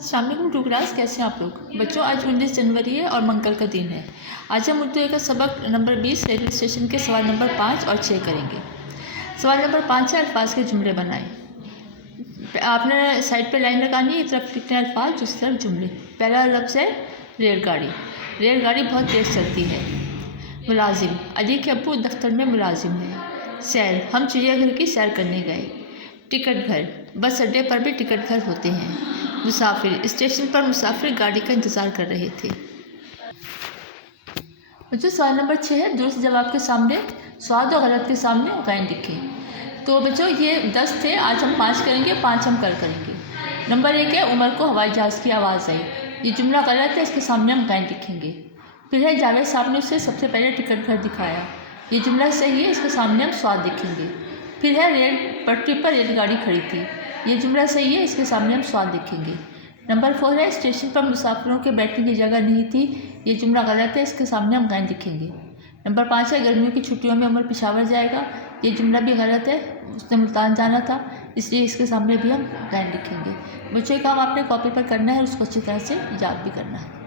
अस्सलाम वालेकुम to class, कैसे हैं आप लोग बच्चों। आज 19 जनवरी है और मंगल का दिन है। आज हम उर्दू का सबक नंबर 20 रेलवे स्टेशन के सवाल नंबर 5 और 6 करेंगे। सवाल नंबर 5 है अल्फाज के जुमले बनाएं। आपने साइड पे लाइन लगानी है, एक तरफ लिखने अल्फाज, दूसरी तरफ जुमले। पहला लफ्ज़ है रेलगाड़ी। रेलगाड़ी बहुत तेज़ चलती है। मुलाजिम, अली के अब्बू दफ्तर में मुलाजिम है। सैर, हम चिड़ियाघर की सैर करने गए। टिकट घर, बस अड्डे पर भी टिकट घर होते हैं। मुसाफिर, स्टेशन पर मुसाफिर गाड़ी का इंतज़ार कर रहे थे। बच्चों सवाल नंबर 6 है, दुरुस्त जवाब के सामने स्वाद और गलत के सामने गैन लिखें। तो बच्चों ये 10 थे, आज हम 5 करेंगे, 5 हम कल करेंगे। नंबर 1 है उमर को हवाई जहाज़ की आवाज़ आई। ये जुमला गलत है, इसके सामने हम गैन लिखेंगे। फिर है जावेद साहब ने उसे सबसे पहले टिकट घर दिखाया। ये जुमला सही है, इसके सामने हम स्वाद लिखेंगे। फिर है रेल पटरी पर रेलगाड़ी खड़ी थी। ये जुमला सही है, इसके सामने हम स्वाद लिखेंगे। नंबर 4 है स्टेशन पर मुसाफिरों के बैठने की जगह नहीं थी। ये जुमला गलत है, इसके सामने हम गैन लिखेंगे। नंबर 5 है गर्मियों की छुट्टियों में उमर पेशावर जाएगा। ये जुमला भी गलत है, उसने मुल्तान जाना था, इसलिए इसके सामने भी हम गैन लिखेंगे। बच्चों का काम आपने कॉपी पर करना है और उसको अच्छी तरह से याद भी करना है।